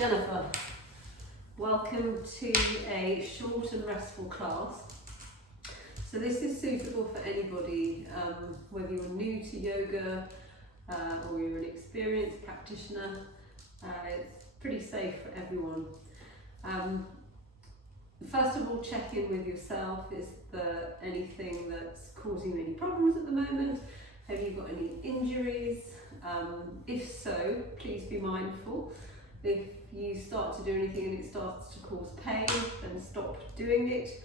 Jennifer, welcome to a short and restful class. So this is suitable for anybody, whether you're new to yoga or you're an experienced practitioner. It's pretty safe for everyone. First of all, check in with yourself. Is there anything that's causing you any problems at the moment? Have you got any injuries? If so, please be mindful. If you start to do anything and it starts to cause pain, then stop doing it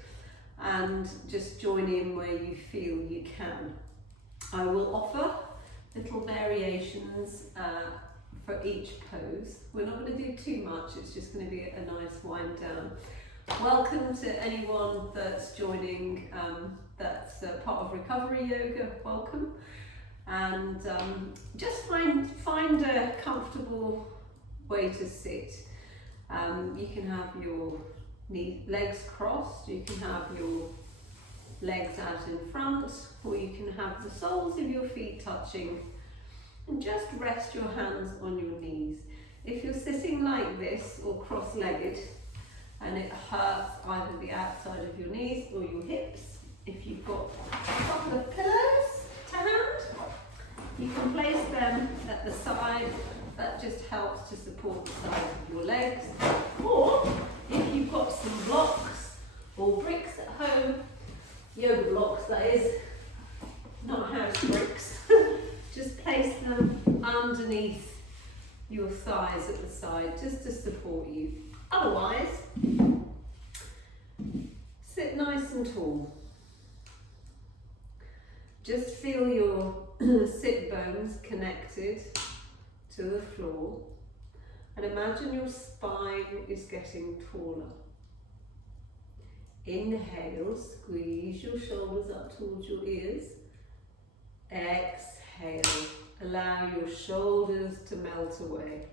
and just join in where you feel you can. I will offer little variations for each pose. We're not going to do too much, it's just going to be a nice wind down. Welcome to anyone that's joining, that's part of recovery yoga, welcome. And just find a comfortable way to sit. You can have your legs crossed, you can have your legs out in front, or you can have the soles of your feet touching, and just rest your hands on your knees. If you're sitting like this or cross-legged and it hurts either the outside of your knees or your hips, if you've got a couple of pillows to hand, you can place them at the side. That just helps to support the sides of your legs. Or if you've got some blocks or bricks at home, yoga blocks that is, not house bricks, just place them underneath your thighs at the side just to support you. Otherwise, sit nice and tall. Just feel your sit bones connected to the floor, and imagine your spine is getting taller. Inhale, squeeze your shoulders up towards your ears. Exhale, allow your shoulders to melt away.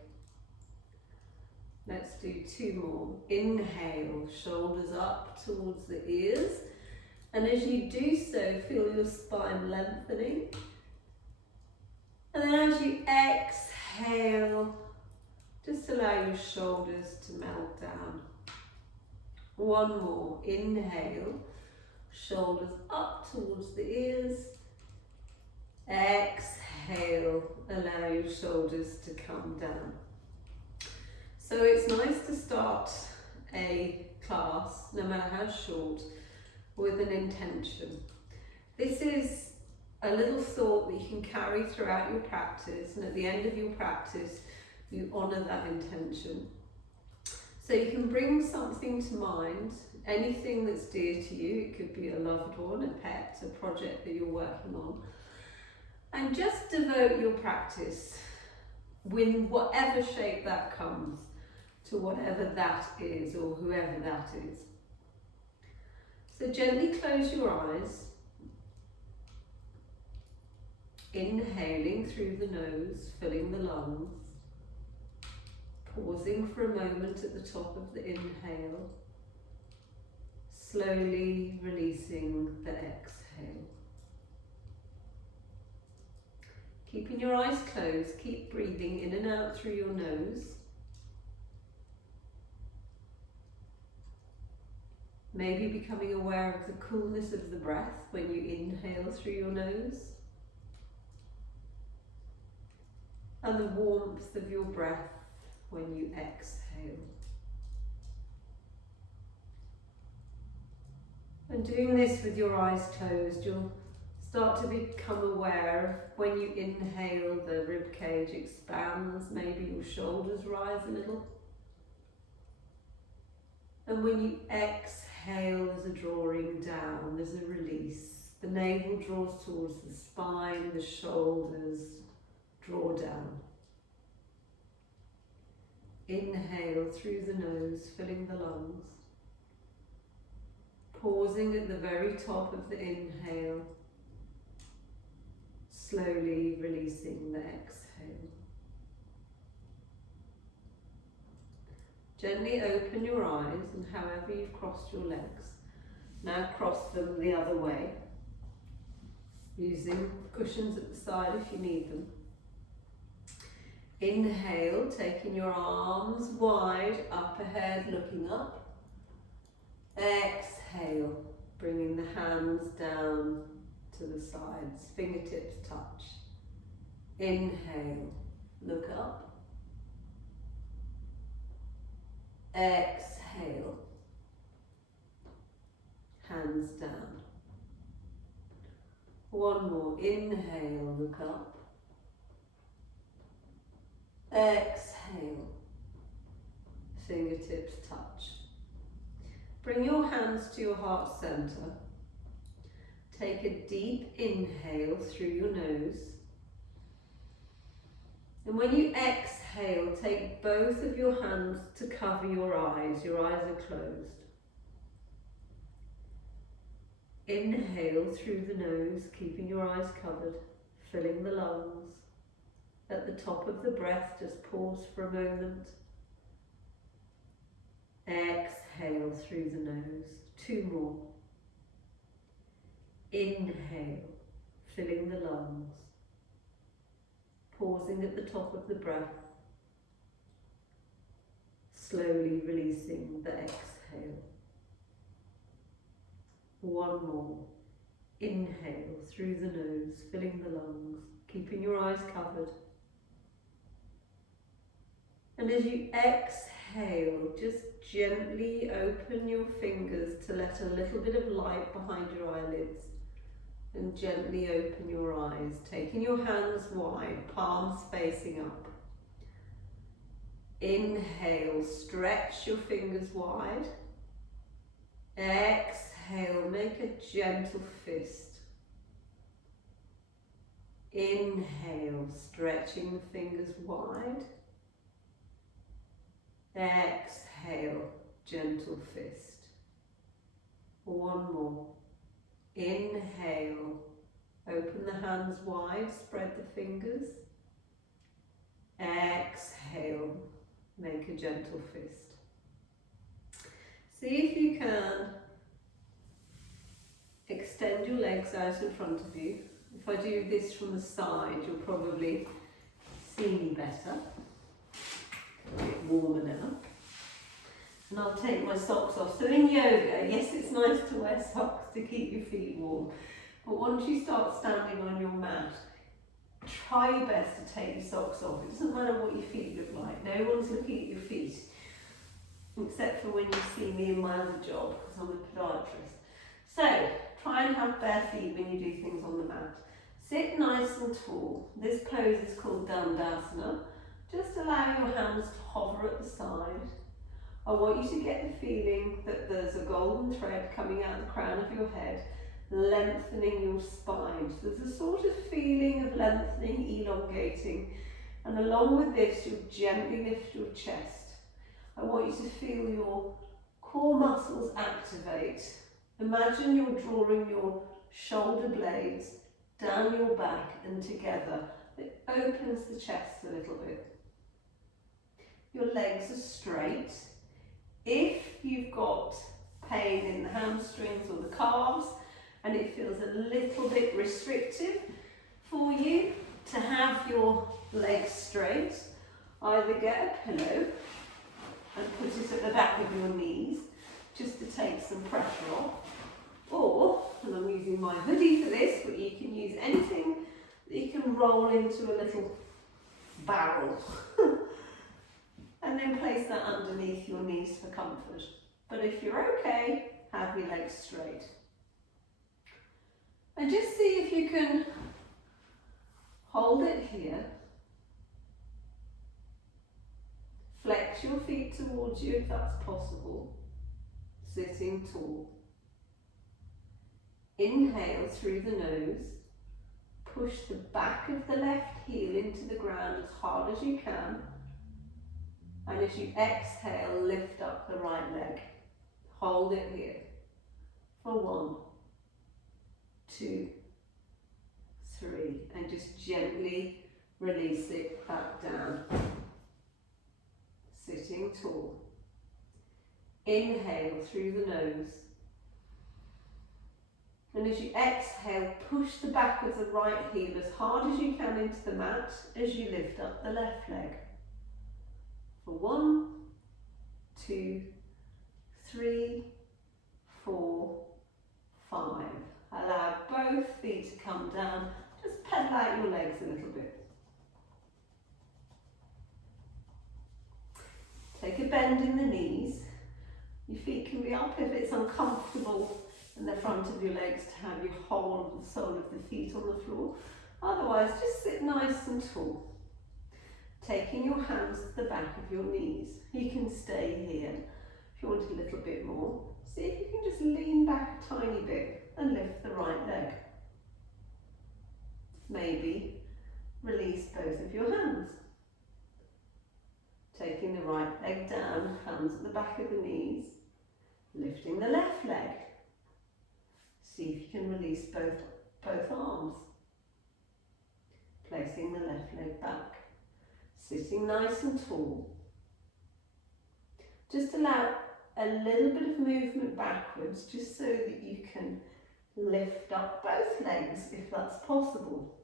Let's do two more. Inhale, shoulders up towards the ears, and as you do so, feel your spine lengthening. And then as you exhale, just allow your shoulders to melt down. One more. Inhale, shoulders up towards the ears. Exhale, allow your shoulders to come down. So it's nice to start a class, no matter how short, with an intention. This is a little thought that you can carry throughout your practice, and at the end of your practice you honour that intention. So you can bring something to mind, anything that's dear to you. It could be a loved one, a pet, a project that you're working on, and just devote your practice, in whatever shape that comes, to whatever that is or whoever that is. So gently close your eyes. Inhaling through the nose, filling the lungs. Pausing for a moment at the top of the inhale. Slowly releasing the exhale. Keeping your eyes closed, keep breathing in and out through your nose. Maybe becoming aware of the coolness of the breath when you inhale through your nose. And the warmth of your breath when you exhale. And doing this with your eyes closed, you'll start to become aware of when you inhale, the rib cage expands, maybe your shoulders rise a little. And when you exhale, there's a drawing down, there's a release. The navel draws towards the spine, the shoulders draw down. Inhale through the nose, filling the lungs. Pausing at the very top of the inhale. Slowly releasing the exhale. Gently open your eyes, and however you've crossed your legs, now cross them the other way, using cushions at the side if you need them. Inhale, taking your arms wide, up ahead, looking up. Exhale, bringing the hands down to the sides, fingertips touch. Inhale, look up. Exhale, hands down. One more, inhale, look up. Exhale, fingertips touch. Bring your hands to your heart center. Take a deep inhale through your nose. And when you exhale, take both of your hands to cover your eyes. Your eyes are closed. Inhale through the nose, keeping your eyes covered, filling the lungs. At the top of the breath, just pause for a moment. Exhale through the nose. 2 more. Inhale, filling the lungs. Pausing at the top of the breath. Slowly releasing the exhale. 1 more. Inhale through the nose, filling the lungs, keeping your eyes covered. And as you exhale, just gently open your fingers to let a little bit of light behind your eyelids. And gently open your eyes, taking your hands wide, palms facing up. Inhale, stretch your fingers wide. Exhale, make a gentle fist. Inhale, stretching the fingers wide. Exhale, gentle fist. 1 more. Inhale, open the hands wide, spread the fingers. Exhale, make a gentle fist. See if you can extend your legs out in front of you. If I do this from the side, you'll probably see me better. A bit warmer now. And I'll take my socks off. So in yoga, yes, it's nice to wear socks to keep your feet warm. But once you start standing on your mat, try your best to take your socks off. It doesn't matter what your feet look like. No one's looking at your feet. Except for when you see me in my other job, because I'm a podiatrist. So, try and have bare feet when you do things on the mat. Sit nice and tall. This pose is called Dandasana. Just allow your hands to hover at the side. I want you to get the feeling that there's a golden thread coming out the crown of your head, lengthening your spine. So there's a sort of feeling of lengthening, elongating, and along with this, you'll gently lift your chest. I want you to feel your core muscles activate. Imagine you're drawing your shoulder blades down your back and together. It opens the chest a little bit. Your legs are straight. If you've got pain in the hamstrings or the calves and it feels a little bit restrictive for you to have your legs straight, either get a pillow and put it at the back of your knees just to take some pressure off, or, and I'm using my hoodie for this, but you can use anything that you can roll into a little barrel. And then place that underneath your knees for comfort. But if you're okay, have your legs straight. And just see if you can hold it here. Flex your feet towards you if that's possible. Sitting tall. Inhale through the nose. Push the back of the left heel into the ground as hard as you can. And as you exhale, lift up the right leg. Hold it here for 1, 2, 3, and just gently release it back down. Sitting tall. Inhale through the nose. And as you exhale, push the back of the right heel as hard as you can into the mat as you lift up the left leg. For 1, 2, 3, 4, 5. Allow both feet to come down. Just pedal out your legs a little bit. Take a bend in the knees. Your feet can be up if it's uncomfortable in the front of your legs to have your whole of the sole of the feet on the floor. Otherwise, just sit nice and tall. Taking your hands to the back of your knees. You can stay here if you want a little bit more. See if you can just lean back a tiny bit and lift the right leg. Maybe release both of your hands. Taking the right leg down, hands at the back of the knees. Lifting the left leg. See if you can release both arms. Placing the left leg back. Sitting nice and tall. Just allow a little bit of movement backwards just so that you can lift up both legs if that's possible.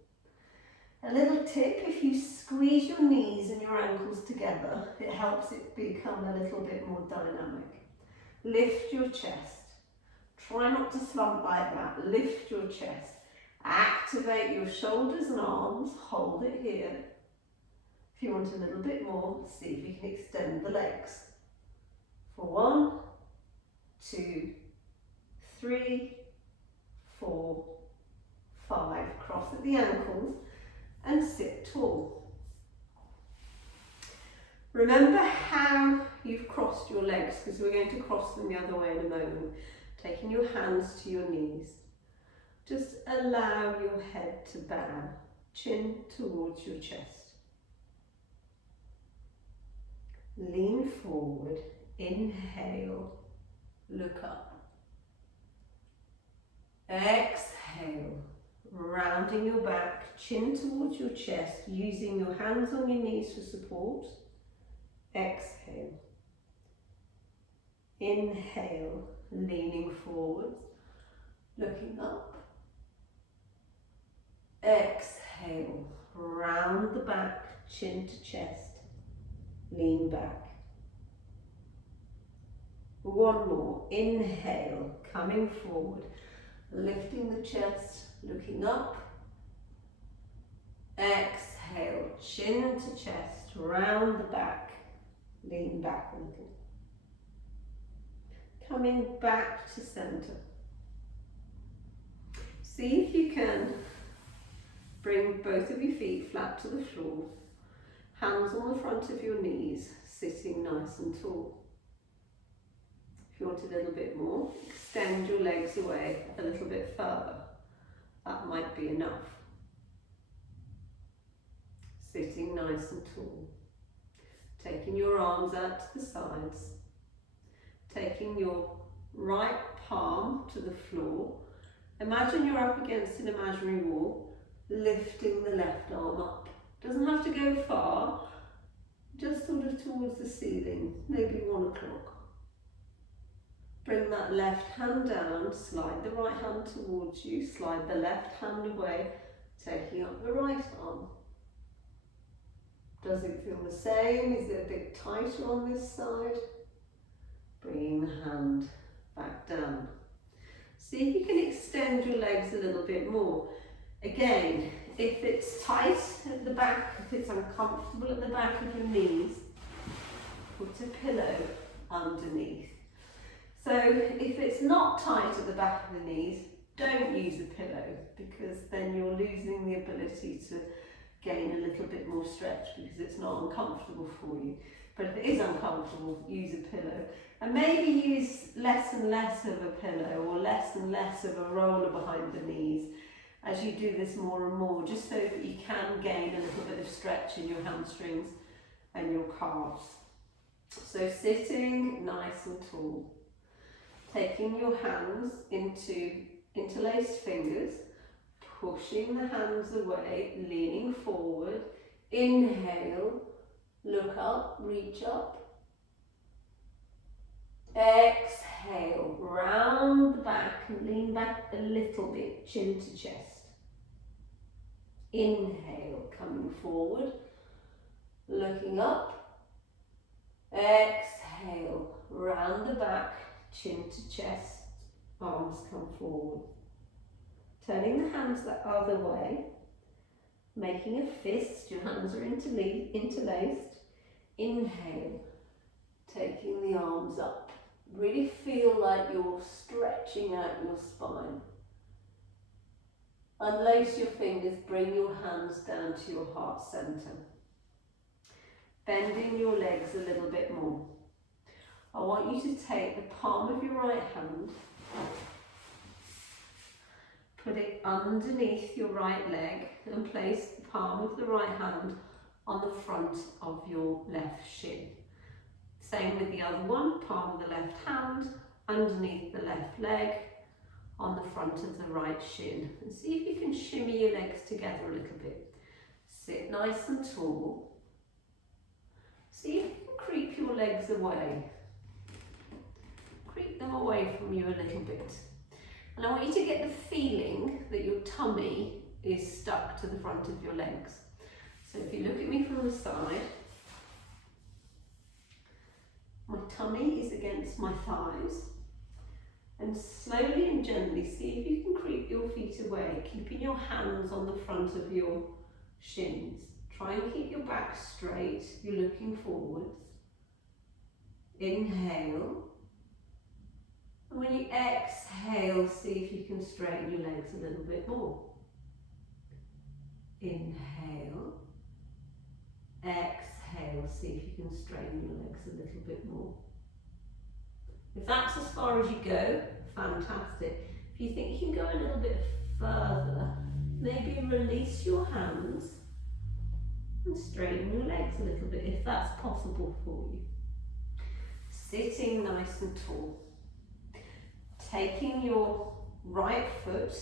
A little tip, if you squeeze your knees and your ankles together, it helps it become a little bit more dynamic. Lift your chest. Try not to slump like that. Lift your chest. Activate your shoulders and arms. Hold it here. If you want a little bit more, see if you can extend the legs. For 1, 2, 3, 4, 5. Cross at the ankles and sit tall. Remember how you've crossed your legs, because we're going to cross them the other way in a moment. Taking your hands to your knees. Just allow your head to bow, chin towards your chest. Lean forward, inhale, look up. Exhale, rounding your back, chin towards your chest, using your hands on your knees for support. Exhale. Inhale, leaning forward, looking up. Exhale, round the back, chin to chest, lean back. One more, inhale, coming forward, lifting the chest, looking up. Exhale, chin to chest, round the back, lean back a little. Coming back to center. See if you can bring both of your feet flat to the floor, hands on the front of your knees, sitting nice and tall. If you want a little bit more, extend your legs away a little bit further. That might be enough. Sitting nice and tall. Taking your arms out to the sides. Taking your right palm to the floor. Imagine you're up against an imaginary wall, lifting the left arm up. Doesn't have to go far, just sort of towards the ceiling, maybe 1 o'clock. Bring that left hand down, slide the right hand towards you, slide the left hand away, taking up the right arm. Does it feel the same? Is it a bit tighter on this side? Bringing the hand back down. See if you can extend your legs a little bit more. Again, if it's tight at the back, if it's uncomfortable at the back of your knees, put a pillow underneath. So if it's not tight at the back of the knees, don't use a pillow, because then you're losing the ability to gain a little bit more stretch because it's not uncomfortable for you. But if it is uncomfortable, use a pillow. And maybe use less and less of a pillow or less and less of a roller behind the knees as you do this more and more, just so that you can gain a little bit of stretch in your hamstrings and your calves. So sitting nice and tall. Taking your hands into interlaced fingers, pushing the hands away, leaning forward. Inhale, look up, reach up. Exhale, round the back and lean back a little bit, chin to chest. Inhale, coming forward, looking up. Exhale, round the back, chin to chest, arms come forward. Turning the hands the other way, making a fist, your hands are interlaced. Inhale, taking the arms up. Really feel like you're stretching out your spine. Unlace your fingers, bring your hands down to your heart center. Bending your legs a little bit more. I want you to take the palm of your right hand, put it underneath your right leg and place the palm of the right hand on the front of your left shin. Same with the other one, palm of the left hand underneath the left leg on the front of the right shin. And see if you can shimmy your legs together a little bit. Sit nice and tall. See if you can creep your legs away. Creep them away from you a little bit. And I want you to get the feeling that your tummy is stuck to the front of your legs. So if you look at me from the side, my tummy is against my thighs. And slowly and gently see if you can creep your feet away, keeping your hands on the front of your shins. Try and keep your back straight, you're looking forwards. Inhale. And when you exhale, see if you can straighten your legs a little bit more. Inhale. Exhale, see if you can straighten your legs a little bit more. If that's as far as you go, fantastic. If you think you can go a little bit further, maybe release your hands and straighten your legs a little bit if that's possible for you. Sitting nice and tall. Taking your right foot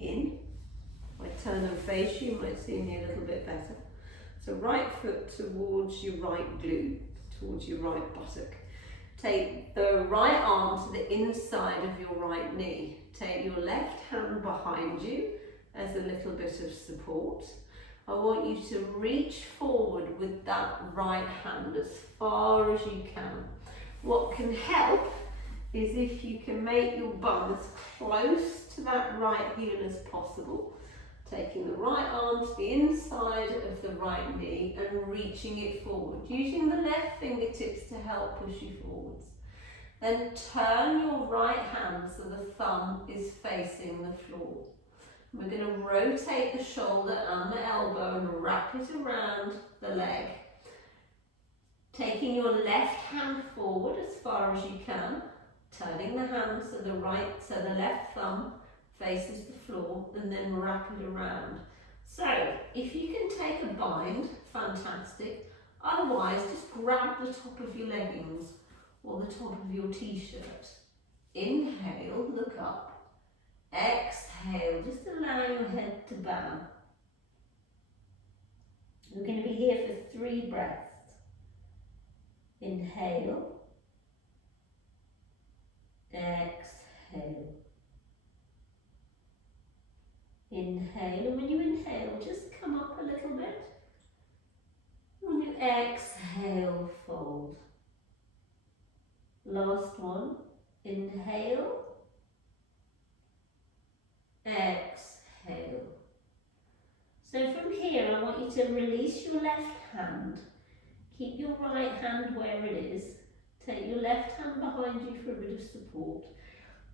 in. If I turn and face you, you might see me a little bit better. So right foot towards your right glute, towards your right buttock. Take the right arm to the inside of your right knee. Take your left hand behind you as a little bit of support. I want you to reach forward with that right hand as far as you can. What can help is if you can make your bum as close to that right heel as possible. Taking the right arm to the inside of the right knee and reaching it forward. Using the left fingertips to help push you forwards. Then turn your right hand so the thumb is facing the floor. We're going to rotate the shoulder and the elbow and wrap it around the leg. Taking your left hand forward as far as you can. Turning the hand so the left thumb faces the floor, and then wrap it around. So if you can take a bind, fantastic. Otherwise, just grab the top of your leggings or the top of your t-shirt. Inhale, look up. Exhale, just allow your head to bow. We're going to be here for 3 breaths. Inhale. Exhale. Inhale, and when you inhale, just come up a little bit. When you exhale, fold. Last one. Inhale. Exhale. So from here, I want you to release your left hand. Keep your right hand where it is. Take your left hand behind you for a bit of support.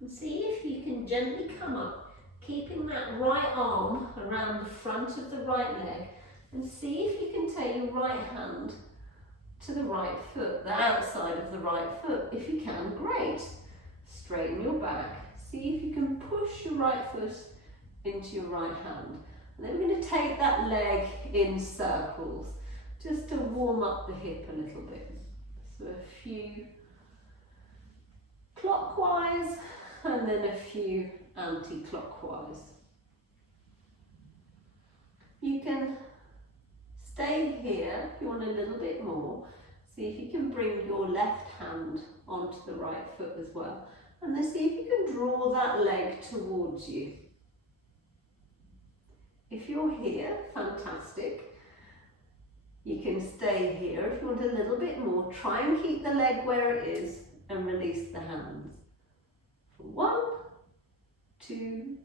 And see if you can gently come up, keeping that right arm around the front of the right leg. And see if you can take your right hand to the right foot, the outside of the right foot. If you can, great. Straighten your back. See if you can push your right foot into your right hand. And then we're going to take that leg in circles, just to warm up the hip a little bit. So a few clockwise and then a few anti-clockwise. You can stay here if you want a little bit more. See if you can bring your left hand onto the right foot as well. And then see if you can draw that leg towards you. If you're here, fantastic. You can stay here. If you want a little bit more, try and keep the leg where it is and release the hands. 1, 2,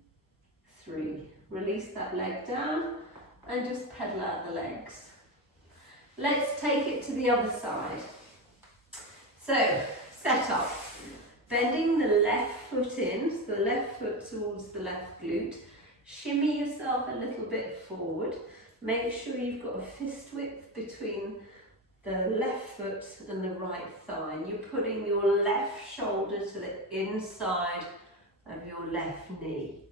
3. Release that leg down and just pedal out the legs. Let's take it to the other side. So, set up. Bending the left foot in, so the left foot towards the left glute. Shimmy yourself a little bit forward. Make sure you've got a fist width between the left foot and the right thigh. And you're putting your left shoulder to the inside of your left knee.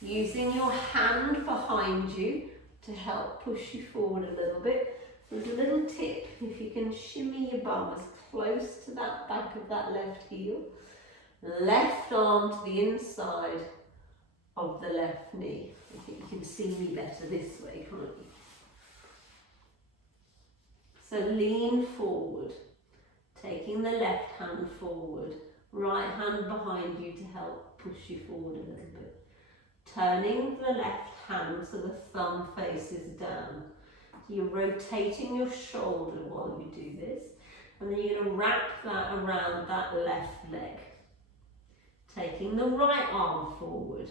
Using your hand behind you to help push you forward a little bit. With a little tip, if you can shimmy your bum as close to that back of that left heel. Left arm to the inside of the left knee. I think you can see me better this way, can't you? So lean forward, taking the left hand forward, right hand behind you to help push you forward a little bit. Turning the left hand so the thumb faces down. So you're rotating your shoulder while you do this, and then you're going to wrap that around that left leg. Taking the right arm forward,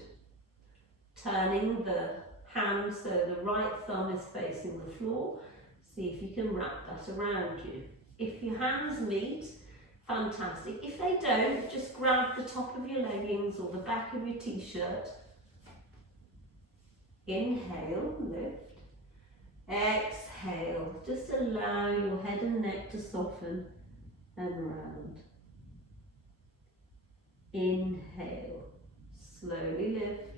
turning the hand so the right thumb is facing the floor. See if you can wrap that around you. If your hands meet, fantastic. If they don't, just grab the top of your leggings or the back of your t-shirt. Inhale, lift. Exhale, just allow your head and neck to soften and round. Inhale, slowly lift.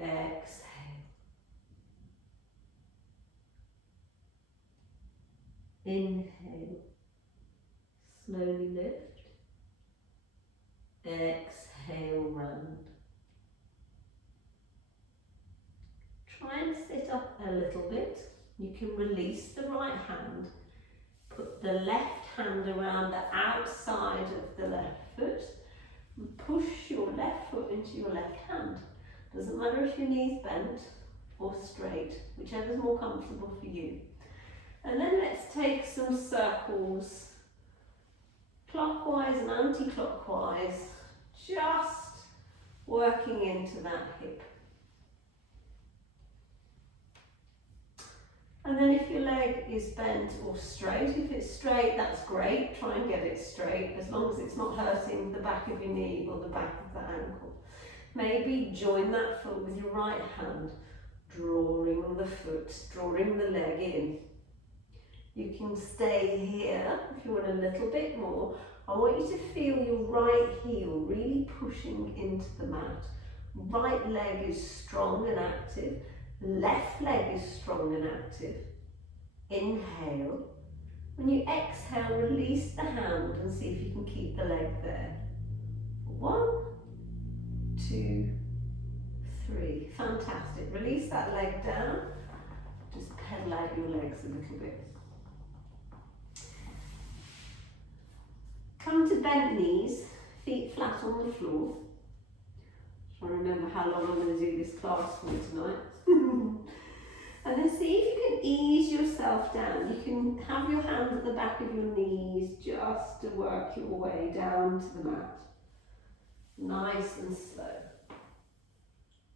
Exhale. Inhale, slowly lift. Exhale, round. Try and sit up a little bit. You can release the right hand. Put the left hand around the outside of the left foot and push your left foot into your left hand. Doesn't matter if your knee's bent or straight, whichever's more comfortable for you. And then let's take some circles, clockwise and anti-clockwise, just working into that hip. And then if your leg is bent or straight, if it's straight, that's great. Try and get it straight, as long as it's not hurting the back of your knee or the back of the ankle. Maybe join that foot with your right hand, drawing the foot, drawing the leg in. You can stay here if you want a little bit more. I want you to feel your right heel really pushing into the mat. Right leg is strong and active. Left leg is strong and active. Inhale. When you exhale, release the hand and see if you can keep the leg there. 1, 2, 3. Fantastic. Release that leg down. Just pedal out your legs a little bit. Come to bent knees, feet flat on the floor. Try and remember how long I'm going to do this class for tonight. And then see if you can ease yourself down. You can have your hands at the back of your knees just to work your way down to the mat. Nice and slow.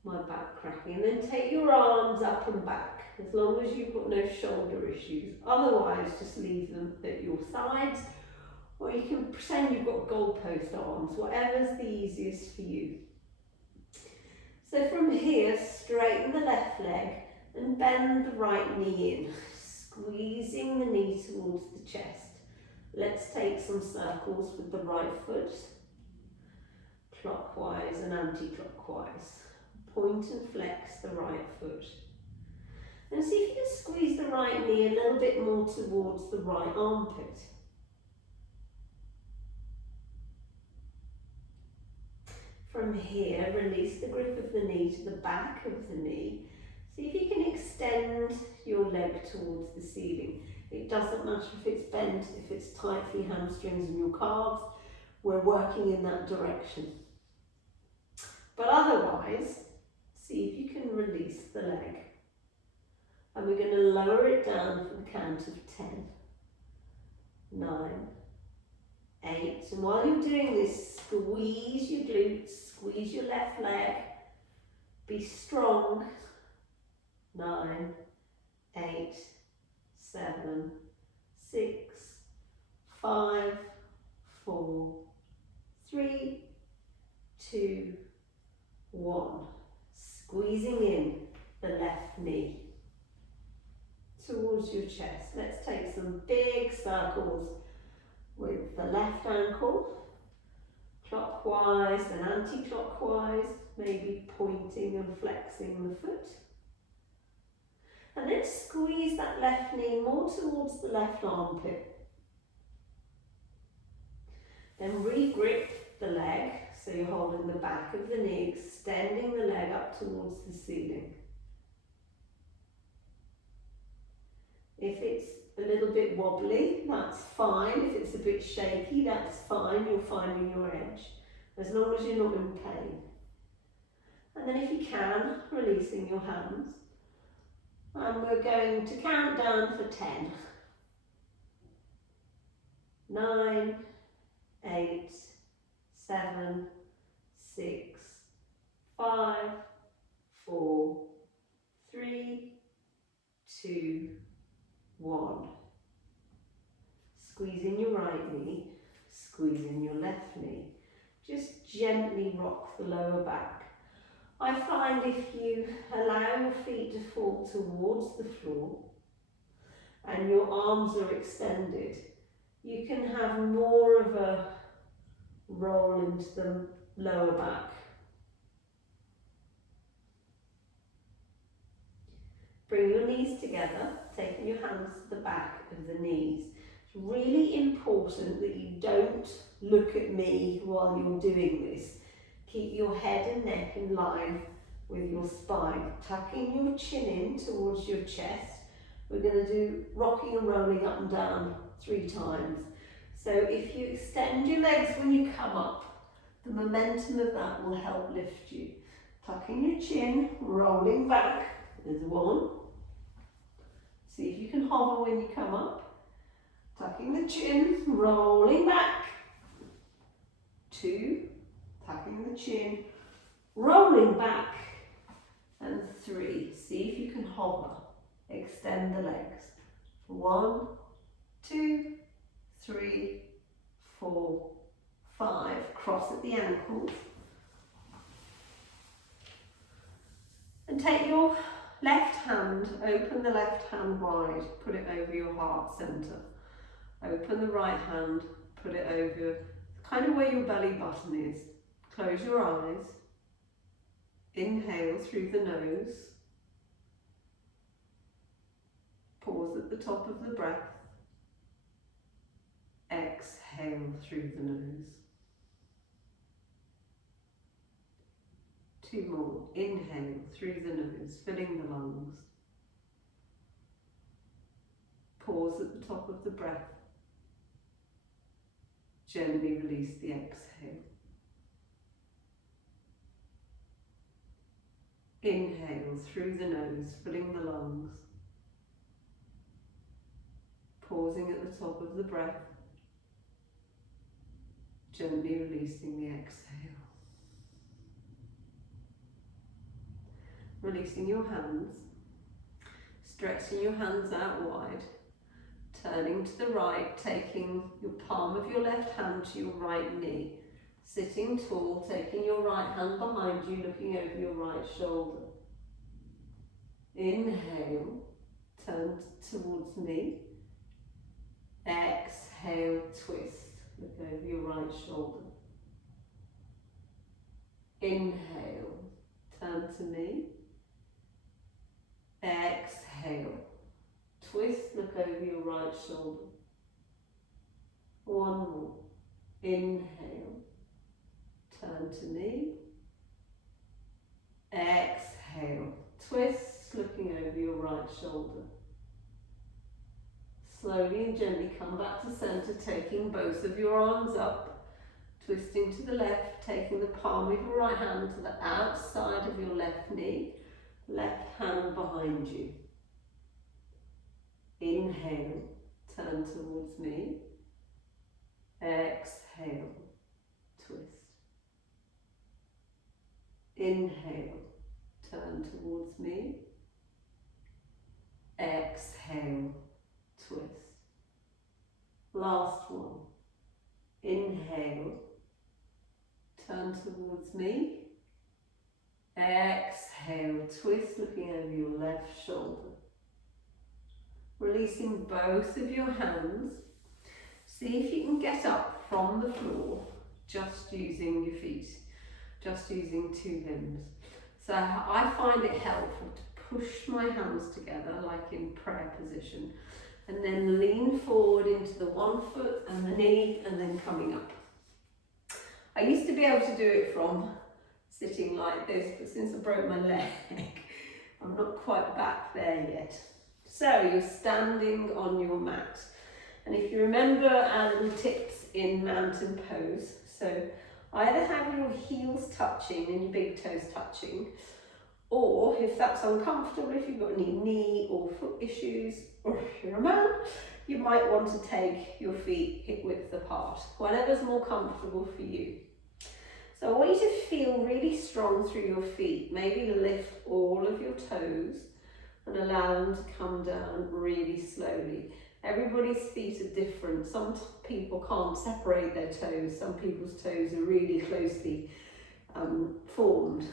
My back cracking. And then take your arms up and back, as long as you've got no shoulder issues. Otherwise, just leave them at your sides, or you can pretend you've got goalpost arms, whatever's the easiest for you. So from here, straighten the left leg and bend the right knee in, squeezing the knee towards the chest. Let's take some circles with the right foot, clockwise and anti-clockwise. Point and flex the right foot. And see if you can squeeze the right knee a little bit more towards the right armpit. From here, release the grip of the knee to the back of the knee. See if you can extend your leg towards the ceiling. It doesn't matter if it's bent, if it's tight for your hamstrings and your calves, we're working in that direction. But otherwise, see if you can release the leg. And we're going to lower it down for the count of 10, 9, 8. And while you're doing this, squeeze your glutes, squeeze your left leg. Be strong. 9, 8, 7, 6, 5, 4, 3, 2, 1. Squeezing in the left knee towards your chest. Let's take some big circles with the left ankle, clockwise and anti-clockwise, maybe pointing and flexing the foot. And then squeeze that left knee more towards the left armpit. Then re-grip the leg, so you're holding the back of the knee, extending the leg up towards the ceiling. If it's a little bit wobbly, that's fine. If it's a bit shaky, that's fine. You're finding your edge, as long as you're not in pain. And then if you can, releasing your hands. And we're going to count down for 10. 9, 8, 7, 6, 5, 4, 3, 2, 1. Squeezing your right knee, squeezing your left knee. Just gently rock the lower back. I find if you allow your feet to fall towards the floor and your arms are extended, you can have more of a roll into the lower back. Bring your knees together, taking your hands to the back of the knees. It's really important that you don't look at me while you're doing this. Keep your head and neck in line with your spine, tucking your chin in towards your chest. We're going to do rocking and rolling up and down 3 times. So if you extend your legs when you come up, the momentum of that will help lift you. Tucking your chin, rolling back is 1. See if you can hover when you come up. Tucking the chin, rolling back. 2. Tucking the chin, rolling back, and 3. See if you can hover. Extend the legs. 1, 2, 3, 4, 5. Cross at the ankles. And take your left hand, open the left hand wide, put it over your heart centre. Open the right hand, put it over kind of where your belly button is. Close your eyes, inhale through the nose, pause at the top of the breath, exhale through the nose. 2 more, inhale through the nose, filling the lungs, pause at the top of the breath, gently release the exhale. Inhale through the nose, filling the lungs. Pausing at the top of the breath. Gently releasing the exhale. Releasing your hands. Stretching your hands out wide. Turning to the right, taking your palm of your left hand to your right knee. Sitting tall, taking your right hand behind you, looking over your right shoulder. Inhale, turn towards me. Exhale, twist, look over your right shoulder. Inhale, turn to me. Exhale, twist, look over your right shoulder. 1 more. Inhale. Turn to me. Exhale. Twist, looking over your right shoulder. Slowly and gently come back to centre, taking both of your arms up, twisting to the left, taking the palm of your right hand to the outside of your left knee, left hand behind you. Inhale, turn towards me. Exhale, twist. Inhale, turn towards me. Exhale, twist. Last one. Inhale, turn towards me. Exhale, twist, looking over your left shoulder. Releasing both of your hands. See if you can get up from the floor, just using your feet, just using two limbs. So I find it helpful to push my hands together, like in prayer position, and then lean forward into the one foot and the knee, and then coming up. I used to be able to do it from sitting like this, but since I broke my leg, I'm not quite back there yet. So you're standing on your mat. And if you remember our little tips in mountain pose, so either have your heels touching and your big toes touching, or if that's uncomfortable, if you've got any knee or foot issues, or if you're a man, you might want to take your feet hip width apart, whatever's more comfortable for you. So I want you to feel really strong through your feet. Maybe lift all of your toes and allow them to come down really slowly. Everybody's feet are different. Some people can't separate their toes. Some people's toes are really closely formed.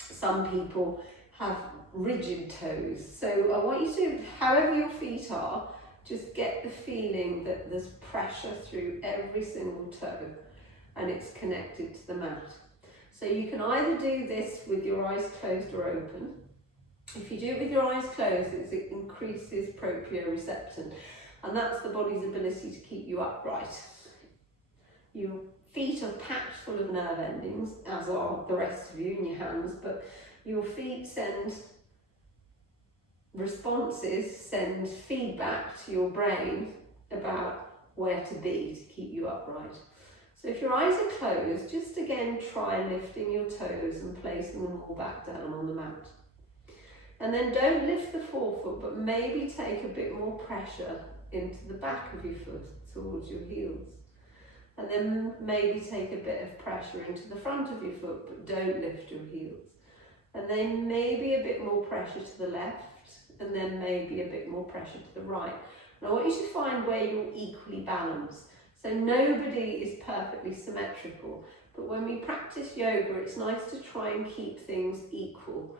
Some people have rigid toes. So I want you to, however your feet are, just get the feeling that there's pressure through every single toe and it's connected to the mat. So you can either do this with your eyes closed or open. If you do it with your eyes closed, it increases proprioception, and that's the body's ability to keep you upright. Your feet are packed full of nerve endings, as are the rest of you and your hands, but your feet send responses, send feedback to your brain about where to be to keep you upright. So if your eyes are closed, just again try lifting your toes and placing them all back down on the mat. And then don't lift the forefoot, but maybe take a bit more pressure into the back of your foot towards your heels. And then maybe take a bit of pressure into the front of your foot, but don't lift your heels. And then maybe a bit more pressure to the left, and then maybe a bit more pressure to the right. And I want you to find where you're equally balanced. So nobody is perfectly symmetrical, but when we practice yoga, it's nice to try and keep things equal.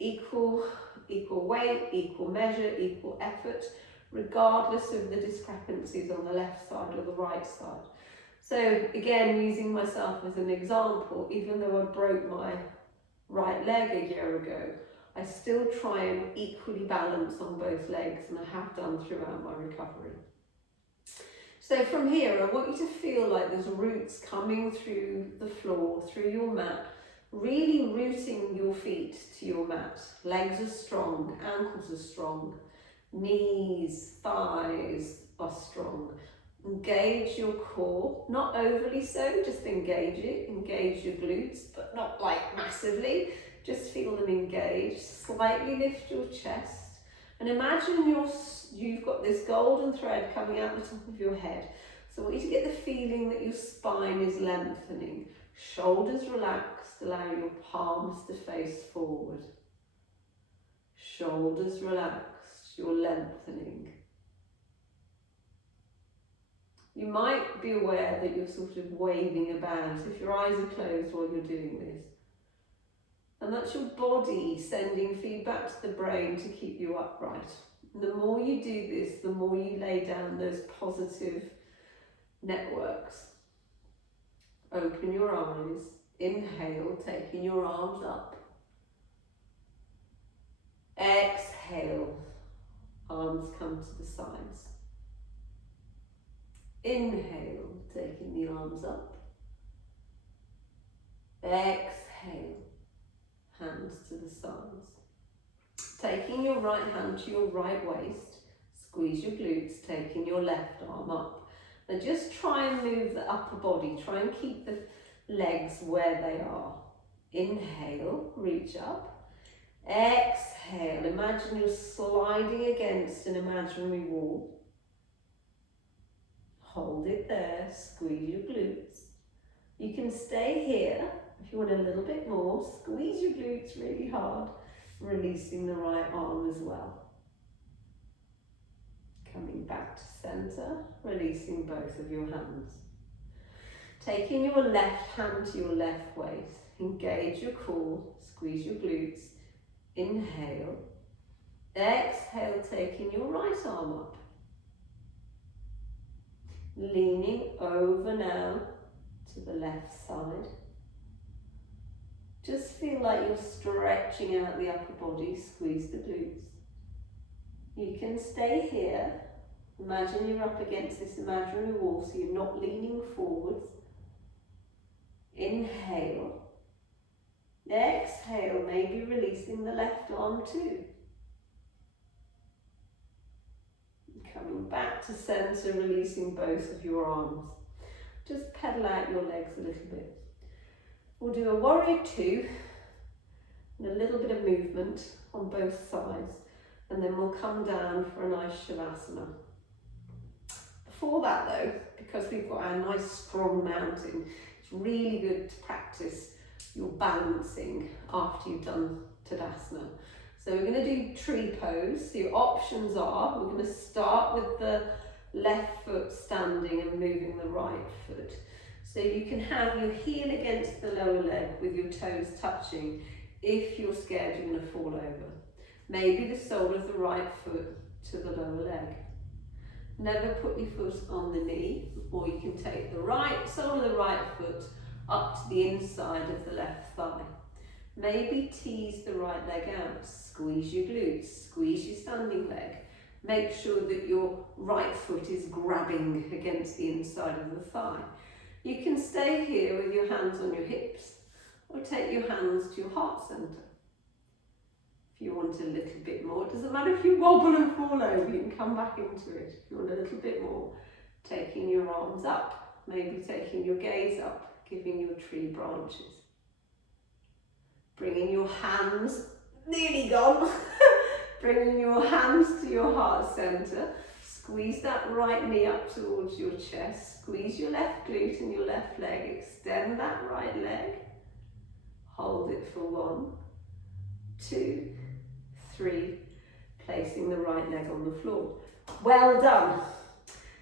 Equal weight, equal measure, equal effort, regardless of the discrepancies on the left side or the right side. So again, using myself as an example, even though I broke my right leg a year ago, I still try and equally balance on both legs, and I have done throughout my recovery. So from here, I want you to feel like there's roots coming through the floor, through your mat, really rooting your feet to your mat. Legs are strong, ankles are strong, knees, thighs are strong. Engage your core, not overly so, just engage it. Engage your glutes, but not like massively. Just feel them engaged. Slightly lift your chest. And imagine you've got this golden thread coming out the top of your head. So I want you to get the feeling that your spine is lengthening. Shoulders relaxed, allow your palms to face forward. Shoulders relaxed, you're lengthening. You might be aware that you're sort of waving about if your eyes are closed while you're doing this. And that's your body sending feedback to the brain to keep you upright. And the more you do this, the more you lay down those positive networks. Open your eyes, inhale, taking your arms up. Exhale, arms come to the sides. Inhale, taking the arms up. Exhale, hands to the sides. Taking your right hand to your right waist, squeeze your glutes, taking your left arm up. And just try and move the upper body, try and keep the legs where they are. Inhale, reach up. Exhale, imagine you're sliding against an imaginary wall. Hold it there, squeeze your glutes. You can stay here if you want a little bit more. Squeeze your glutes really hard, releasing the right arm as well. Coming back to center, releasing both of your hands. Taking your left hand to your left waist, engage your core, squeeze your glutes. Inhale. Exhale, taking your right arm up. Leaning over now to the left side. Just feel like you're stretching out the upper body, squeeze the glutes. You can stay here. Imagine you're up against this imaginary wall so you're not leaning forwards. Inhale. Exhale, maybe releasing the left arm too. Coming back to center, releasing both of your arms. Just pedal out your legs a little bit. We'll do a warrior two and a little bit of movement on both sides, and then we'll come down for a nice shavasana. Before that though, because we've got our nice strong mountain, it's really good to practice your balancing after you've done Tadasana. So we're going to do tree pose. So your options are, we're going to start with the left foot standing and moving the right foot. So you can have your heel against the lower leg with your toes touching if you're scared you're going to fall over. Maybe the sole of the right foot to the lower leg. Never put your foot on the knee, or you can take the right sole of the right foot up to the inside of the left thigh. Maybe tease the right leg out, squeeze your glutes, squeeze your standing leg. Make sure that your right foot is grabbing against the inside of the thigh. You can stay here with your hands on your hips, or take your hands to your heart centre. If you want a little bit more, it doesn't matter if you wobble and fall over, you can come back into it. If you want a little bit more, taking your arms up, maybe taking your gaze up, giving your tree branches. Bringing your hands, nearly gone, bringing your hands to your heart centre. Squeeze that right knee up towards your chest. Squeeze your left glute and your left leg. Extend that right leg. Hold it for 1, 2, 3. Placing the right leg on the floor. Well done.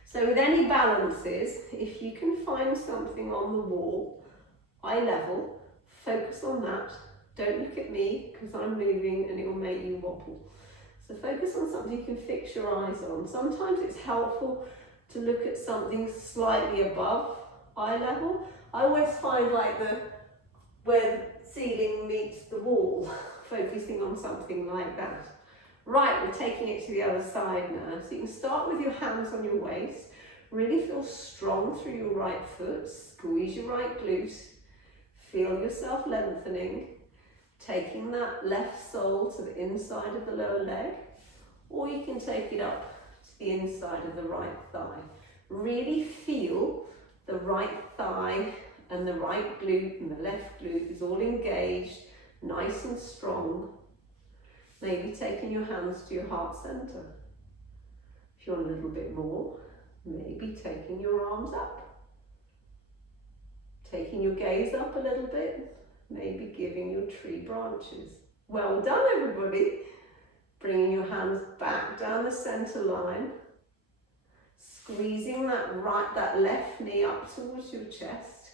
So with any balances, if you can find something on the wall, eye level, focus on that. Don't look at me because I'm moving and it will make you wobble. So focus on something you can fix your eyes on. Sometimes it's helpful to look at something slightly above eye level. I always find like where the ceiling meets the wall, focusing on something like that. Right, we're taking it to the other side now. So you can start with your hands on your waist. Really feel strong through your right foot. Squeeze your right glute. Feel yourself lengthening. Taking that left sole to the inside of the lower leg, or you can take it up to the inside of the right thigh. Really feel the right thigh and the right glute and the left glute is all engaged, nice and strong. Maybe taking your hands to your heart centre. If you want a little bit more, maybe taking your arms up. Taking your gaze up a little bit. Maybe giving your tree branches. Well done, everybody. Bringing your hands back down the center line. Squeezing that left knee up towards your chest.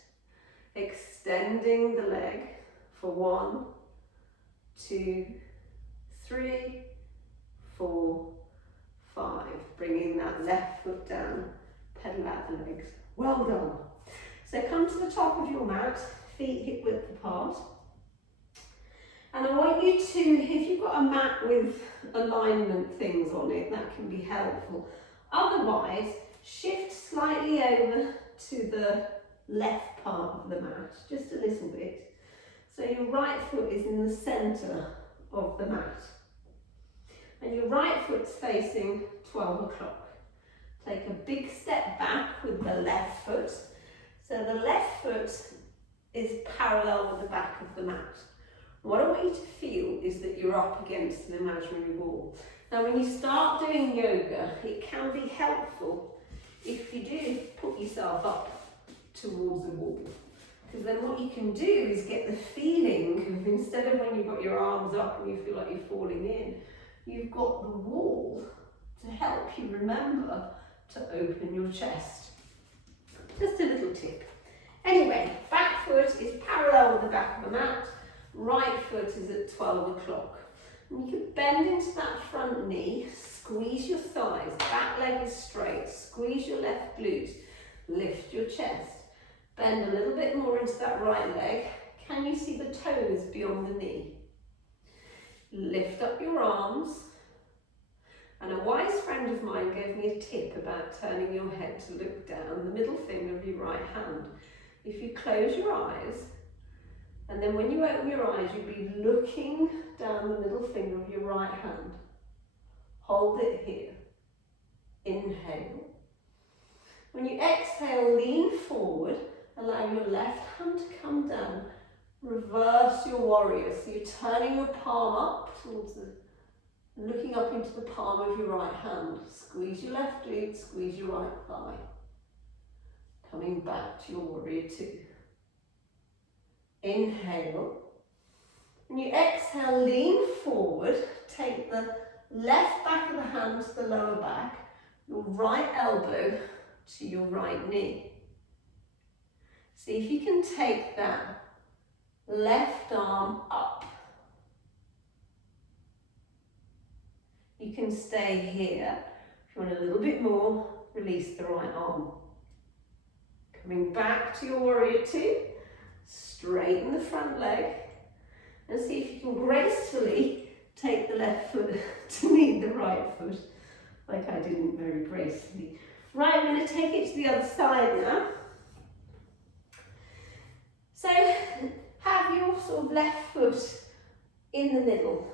Extending the leg for 1, 2, 3, 4, 5. Bringing that left foot down. Pedal out the legs. Well done. So come to the top of your mat. Feet hip width apart. And I want you to, if you've got a mat with alignment things on it, that can be helpful. Otherwise, shift slightly over to the left part of the mat, just a little bit. So your right foot is in the centre of the mat. and your right foot's facing 12 o'clock. Take a big step back with the left foot. So the left foot is parallel with the back of the mat. What I want you to feel is that you're up against an imaginary wall. Now when you start doing yoga, it can be helpful if you do put yourself up towards the wall. Because then what you can do is get the feeling of, instead of when you've got your arms up and you feel like you're falling in, you've got the wall to help you remember to open your chest. Just a little tip. Anyway, back foot is parallel with the back of the mat, right foot is at 12 o'clock. And you can bend into that front knee, squeeze your thighs, back leg is straight, squeeze your left glute, lift your chest. Bend a little bit more into that right leg. Can you see the toes beyond the knee? Lift up your arms. And a wise friend of mine gave me a tip about turning your head to look down the middle finger of your right hand. If you close your eyes, and then when you open your eyes, you'll be looking down the middle finger of your right hand. Hold it here. Inhale. When you exhale, lean forward. Allow your left hand to come down. Reverse your warrior. So you're turning your palm up towards the, looking up into the palm of your right hand. Squeeze your left glute, squeeze your right thigh. Coming back to your warrior two. Inhale. When you exhale, lean forward. Take the left back of the hand to the lower back. Your right elbow to your right knee. See if you can take that left arm up. You can stay here. If you want a little bit more, release the right arm. Coming back to your warrior two, straighten the front leg, and see if you can gracefully take the left foot to meet the right foot, like I didn't very gracefully. Right, I'm going to take it to the other side now. So have your sort of left foot in the middle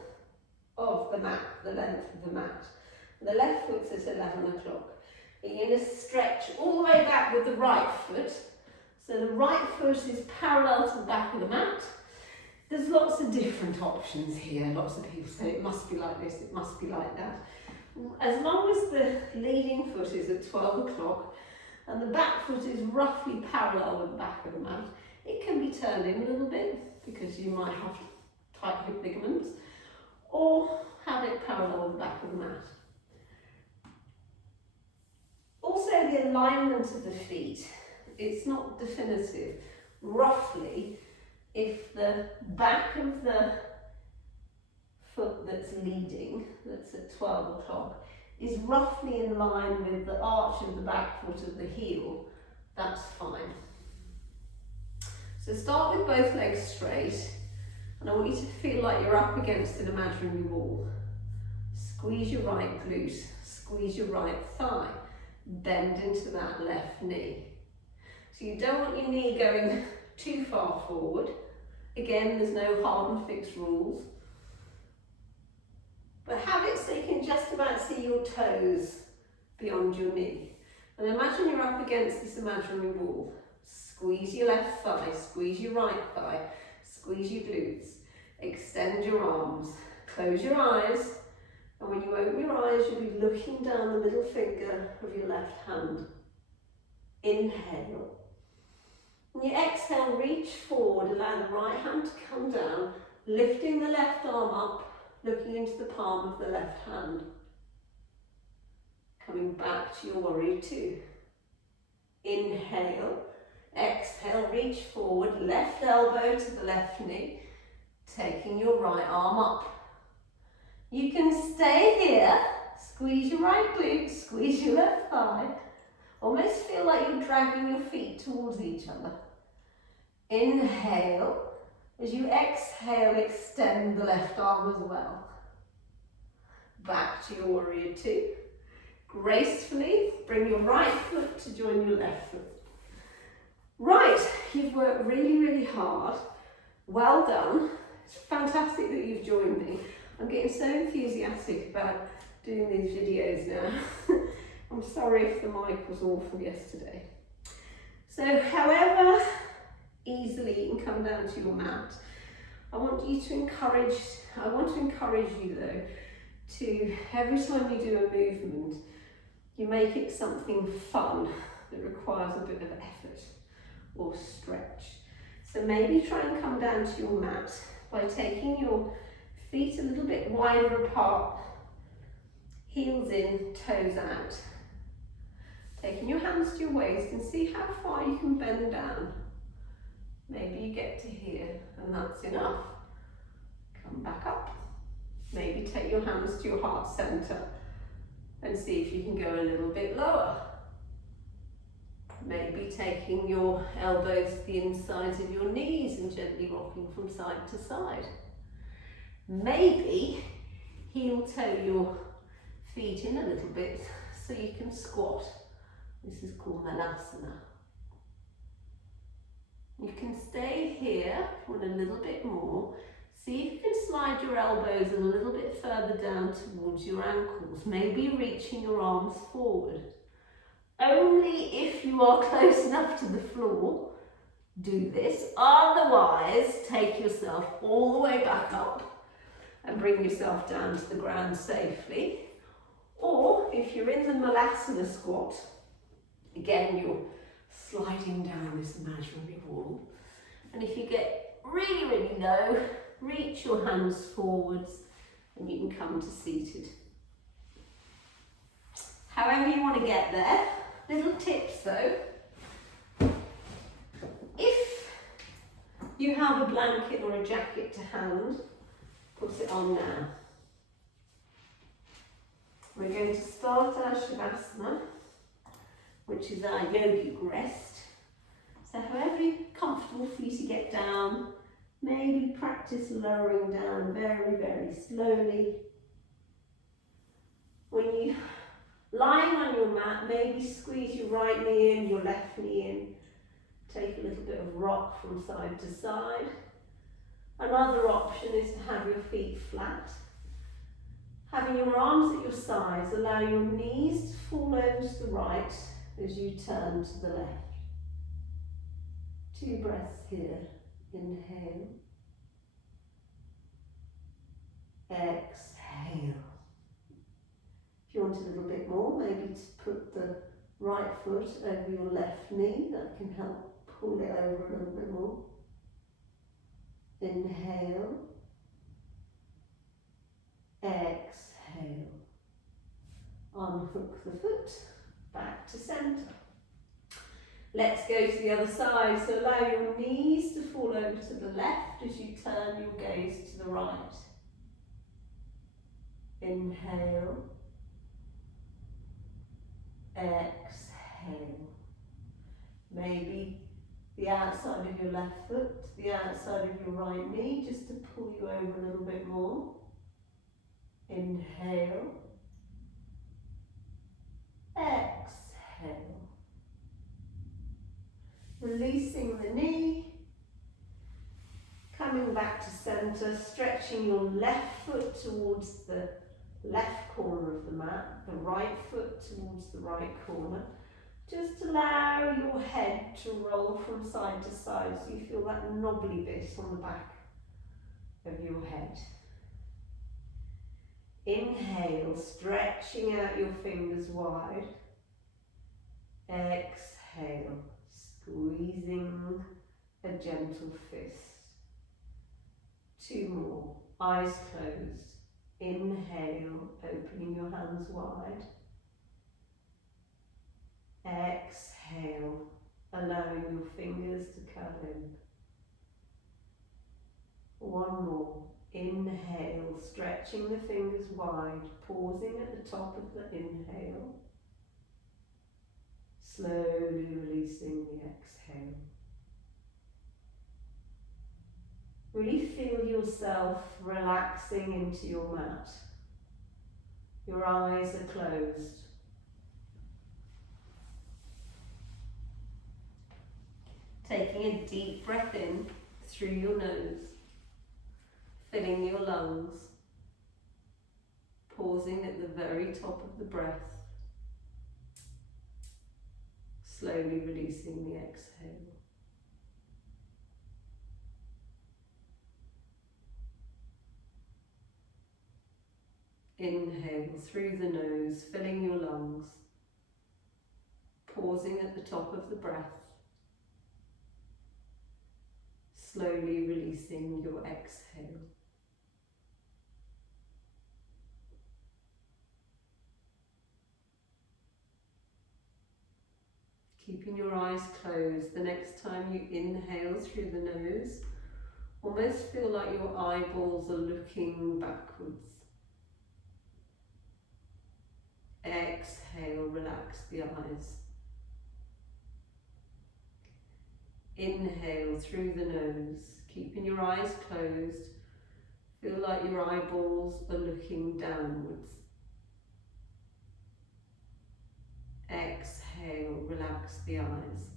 of the mat, the length of the mat. The left foot's at 11 o'clock. You're going to stretch all the way back with the right foot. So the right foot is parallel to the back of the mat. There's lots of different options here. Lots of people say it must be like this, it must be like that. As long as the leading foot is at 12 o'clock and the back foot is roughly parallel with the back of the mat, it can be turned in a little bit because you might have tight hip ligaments, or have it parallel with the back of the mat. Also, the alignment of the feet, it's not definitive. Roughly, if the back of the foot that's leading, that's at 12 o'clock, is roughly in line with the arch of the back foot of the heel, that's fine. So start with both legs straight, and I want you to feel like you're up against an imaginary wall. Squeeze your right glute, squeeze your right thigh, bend into that left knee. So you don't want your knee going too far forward. Again, there's no hard and fixed rules. But have it so you can just about see your toes beyond your knee. And imagine you're up against this imaginary wall. Squeeze your left thigh, squeeze your right thigh, squeeze your glutes, extend your arms, close your eyes, and when you open your eyes, you'll be looking down the middle finger of your left hand. Inhale. When you exhale, reach forward, allow the right hand to come down, lifting the left arm up, looking into the palm of the left hand. Coming back to your warrior two. Inhale. Exhale, reach forward, left elbow to the left knee, taking your right arm up. You can stay here, squeeze your right glute, squeeze your left thigh, almost feel like you're dragging your feet towards each other. Inhale, as you exhale, extend the left arm as well. Back to your warrior two. Gracefully bring your right foot to join your left foot. Right, you've worked really, really hard. Well done. It's fantastic that you've joined me. I'm getting so enthusiastic about doing these videos now. I'm sorry if the mic was awful yesterday. So however easily you can come down to your mat, I want to encourage you though, to every time you do a movement, you make it something fun that requires a bit of effort or stretch. So maybe try and come down to your mat by taking your feet a little bit wider apart, heels in, toes out. Taking your hands to your waist and see how far you can bend down. Maybe you get to here and that's enough. Come back up. Maybe take your hands to your heart center and see if you can go a little bit lower. Maybe taking your elbows to the insides of your knees and gently rocking from side to side. Maybe heel toe your feet in a little bit so you can squat. This is called Malasana. You can stay here for a little bit more. See if you can slide your elbows a little bit further down towards your ankles, maybe reaching your arms forward. Only if you are close enough to the floor, do this. Otherwise, take yourself all the way back up and bring yourself down to the ground safely. Or if you're in the Malasana squat, again, you're sliding down this imaginary wall. And if you get really, really low, reach your hands forwards and you can come to seated. However you want to get there, little tips though. If you have a blanket or a jacket to hand, put it on now. We're going to start our Shavasana, which is our yogic rest. So however comfortable for you to get down, maybe practice lowering down very, very slowly. When you're lying on your mat, maybe squeeze your right knee in, your left knee in. Take a little bit of rock from side to side. Another option is to have your feet flat. Having your arms at your sides, allow your knees to fall over to the right as you turn to the left. 2 breaths here. Inhale. Exhale. If you want a little bit more, maybe to put the right foot over your left knee. That can help pull it over a little bit more. Inhale. Exhale. Unhook the foot. Back to centre. Let's go to the other side. So allow your knees to fall over to the left as you turn your gaze to the right. Inhale. Exhale. Maybe the outside of your left foot, the outside of your right knee, just to pull you over a little bit more. Inhale. Exhale. Releasing the knee, coming back to centre, stretching your left foot towards the left corner of the mat, the right foot towards the right corner. Just allow your head to roll from side to side so you feel that knobbly bit on the back of your head. Inhale, stretching out your fingers wide. Exhale, squeezing a gentle fist. 2 more, eyes closed. Inhale, opening your hands wide. Exhale, allowing your fingers to curl in. 1 more. Inhale, stretching the fingers wide, pausing at the top of the inhale. Slowly releasing the exhale. Really feel yourself relaxing into your mat. Your eyes are closed. Taking a deep breath in through your nose, filling your lungs. pausing at the very top of the breath, slowly releasing the exhale. Inhale through the nose, filling your lungs, pausing at the top of the breath, slowly releasing your exhale. Keeping your eyes closed, the next time you inhale through the nose, almost feel like your eyeballs are looking backwards. Exhale, relax the eyes. Inhale through the nose, keeping your eyes closed, feel like your eyeballs are looking downwards. Exhale, relax the eyes.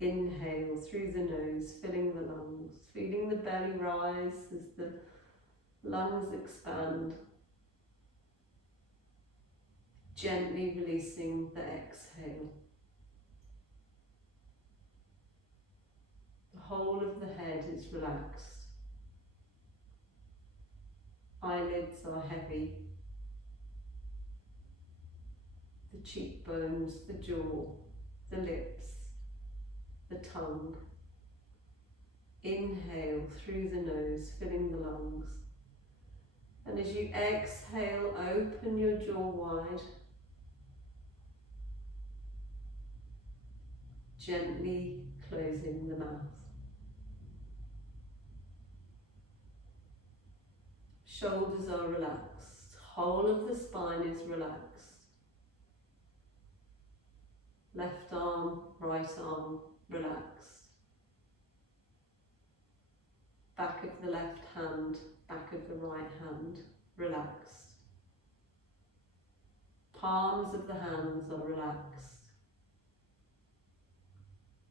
Inhale through the nose, filling the lungs, feeling the belly rise as the lungs expand. Gently releasing the exhale. The whole of the head is relaxed. Eyelids are heavy. The cheekbones, the jaw, the lips, the tongue. Inhale through the nose, filling the lungs. And as you exhale, open your jaw wide. Gently closing the mouth. Shoulders are relaxed. Whole of the spine is relaxed. Left arm, right arm, relaxed. Back of the left hand, back of the right hand, relaxed. Palms of the hands are relaxed.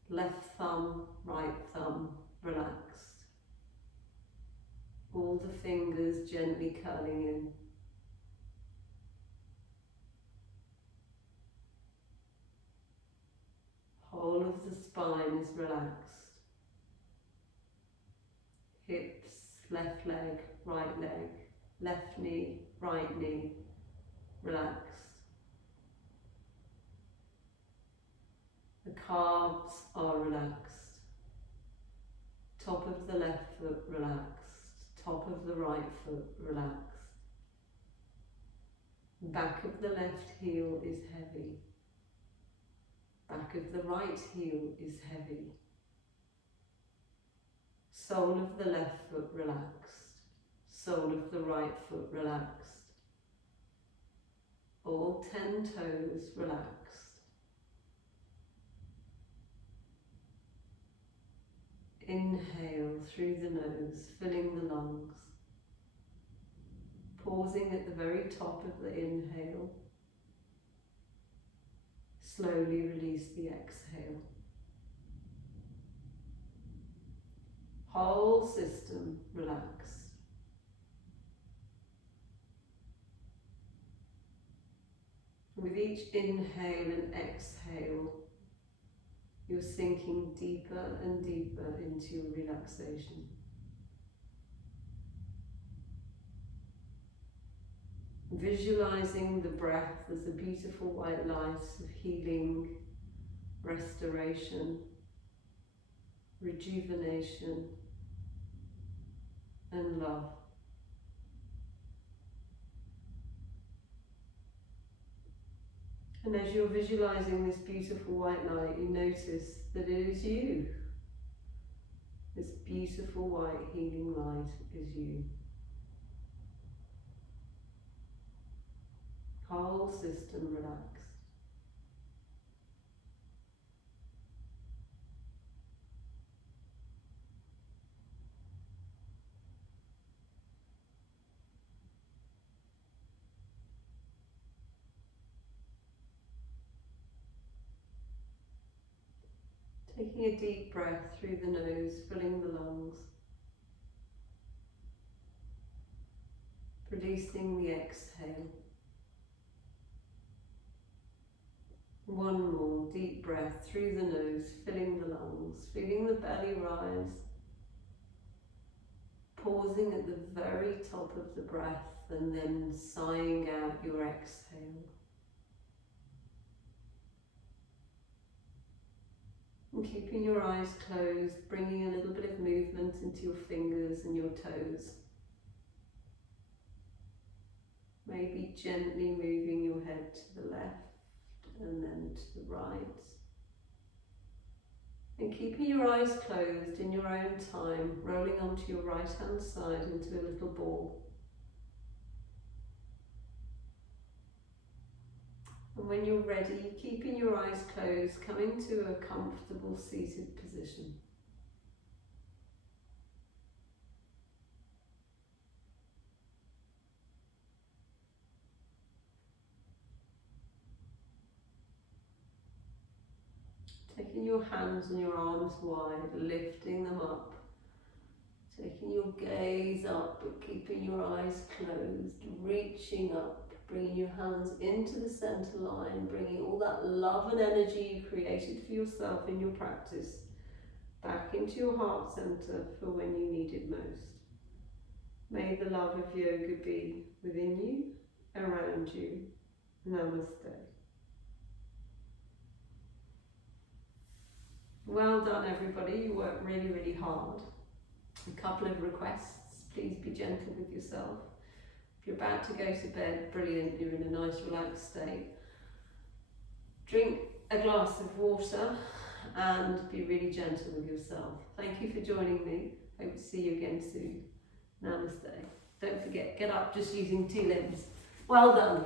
Left thumb, right thumb, relaxed. All the fingers gently curling in. Whole of the spine is relaxed. Hips, left leg, right leg, left knee, right knee, relaxed. The calves are relaxed. Top of the left foot relaxed. Top of the right foot relaxed. Back of the left heel is heavy. Back of the right heel is heavy. Sole of the left foot relaxed. Sole of the right foot relaxed. All 10 toes relaxed. Inhale through the nose, filling the lungs. Pausing at the very top of the inhale. Slowly release the exhale. Whole system relaxed. With each inhale and exhale, you're sinking deeper and deeper into your relaxation. Visualizing the breath as a beautiful white light of healing, restoration, rejuvenation, and love. And as you're visualizing this beautiful white light, you notice that it is you. This beautiful white healing light is you. Whole system relaxed. Taking a deep breath through the nose, filling the lungs. Releasing the exhale. One more deep breath through the nose, filling the lungs, feeling the belly rise. Pausing at the very top of the breath and then sighing out your exhale. And keeping your eyes closed, bringing a little bit of movement into your fingers and your toes. Maybe gently moving your head to the left and then to the right. And keeping your eyes closed in your own time, rolling onto your right hand side into a little ball. And when you're ready, keeping your eyes closed, coming to a comfortable seated position. Taking your hands and your arms wide, lifting them up. Taking your gaze up, but keeping your eyes closed, reaching up, bringing your hands into the center line, bringing all that love and energy you created for yourself in your practice back into your heart center for when you need it most. May the love of yoga be within you, around you. Namaste. Well done, everybody. You worked really, really hard. A couple of requests. Please be gentle with yourself. If you're about to go to bed, brilliant, you're in a nice relaxed state. Drink a glass of water and be really gentle with yourself. Thank you for joining me. Hope to see you again soon. Namaste. Don't forget, get up just using 2 limbs. Well done.